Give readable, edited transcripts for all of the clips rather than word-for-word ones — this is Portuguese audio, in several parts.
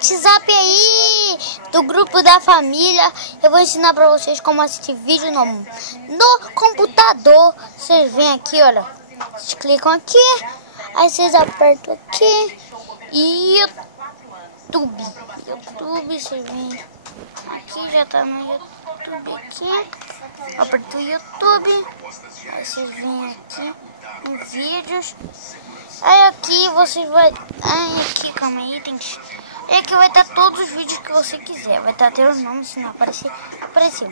WhatsApp aí do grupo da família. Eu vou ensinar pra vocês como assistir vídeo no computador. Vocês vêm aqui, olha. Vocês clicam aqui, aí vocês apertam aqui e YouTube, vocês vêm aqui, já tá no YouTube aqui. Aperta o YouTube, aí vocês vêm aqui em vídeos. Aí aqui vocês vai, aqui, calma aí, aí aqui vai estar todos os vídeos que você quiser. Vai estar até os nomes, se não aparecer, apareceu.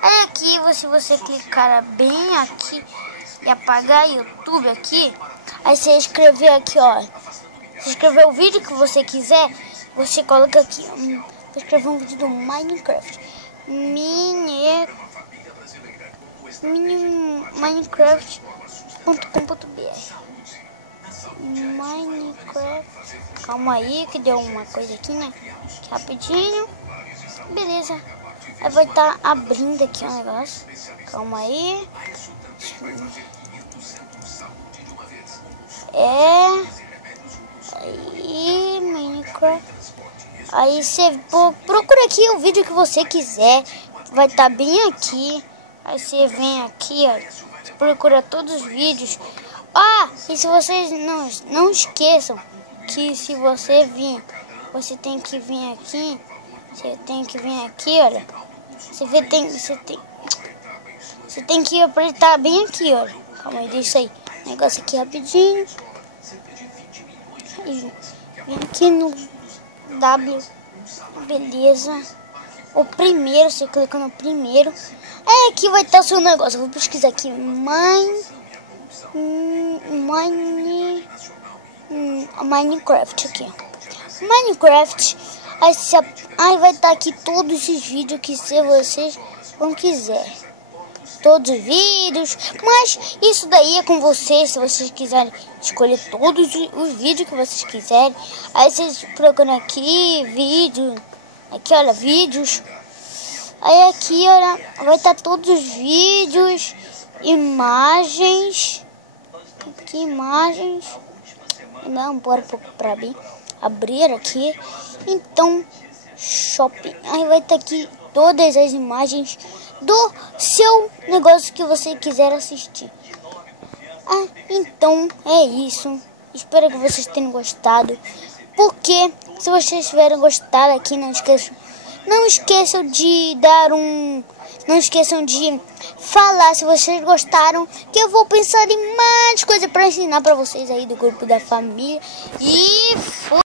Aí aqui, se você clicar bem aqui e apagar YouTube aqui, aí você escrever aqui, ó. Você escrever o vídeo que você quiser, você coloca aqui, vou escrever um vídeo do Minecraft. Minecraft.com.br. Minecraft. Calma aí, que deu uma coisa aqui, né? Aqui, rapidinho. Beleza. Aí vai estar abrindo aqui o negócio. Calma aí. Aí, Minecraft. Aí você procura aqui o vídeo que você quiser. Vai estar bem aqui. Aí você vem aqui, ó. Você procura todos os vídeos. E se vocês não esqueçam que se você vir, você tem que vir aqui. Você tem que vir aqui, olha. Você tem que apertar bem aqui, olha. Calma aí, deixa aí. Negócio aqui rapidinho. Aí, vem aqui no W. Beleza. O primeiro, você clica no primeiro. Aí aqui vai estar o seu negócio. Eu vou pesquisar aqui. Minecraft aqui. Minecraft. Aí vai estar aqui todos os vídeos que vocês vão quiser. Todos os vídeos. Mas isso daí é com vocês. Se vocês quiserem escolher todos os vídeos que vocês quiserem. Aí vocês procuram aqui vídeo. Aqui, olha, vídeos. Aí aqui, olha, vai estar todos os vídeos. Imagens. Aqui, imagens. Não, bora para mim abrir aqui. Então, shopping. Aí vai estar aqui todas as imagens do seu negócio que você quiser assistir. Então é isso. Espero que vocês tenham gostado. Porque se vocês tiverem gostado aqui, não esqueçam de dar não esqueçam de falar se vocês gostaram, que eu vou pensar em mais coisas para ensinar para vocês aí do grupo da família. E fui!